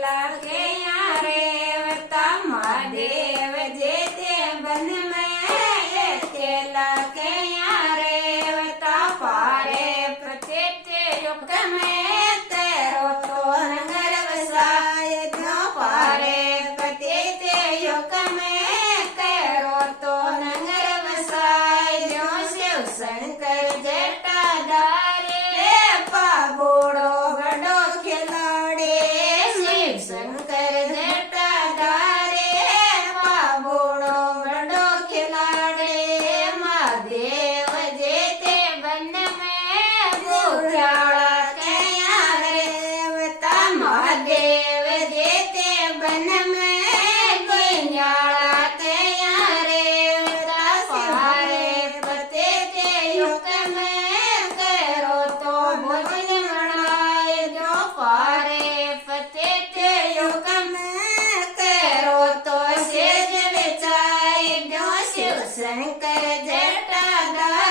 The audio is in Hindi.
लागे यारे वता महादेव जेते बन में के लागे यारे वता पारे प्रत्येते युग में तेरो तो नगर वसाय जो पारे प्रत्येते युग में तेरो तो नगर वसाय जो शिव शंकर जटाधारी पाबोड़ो बड़ो खिलाड़ी शिव शंकर जटाधारी पाबोड़ो बड़ो खिलाड़ी महादेव जेते बन में बुढ़ाड़ा के यारे वता महादेव जेते बन में गुइयाड़ा के यारे वता पारे प्रत्येते युग में करो तो भजन मनाए जो पारे प्रत्येते युग में करो तो सेज विचार जो शिव शंकर जटाधारी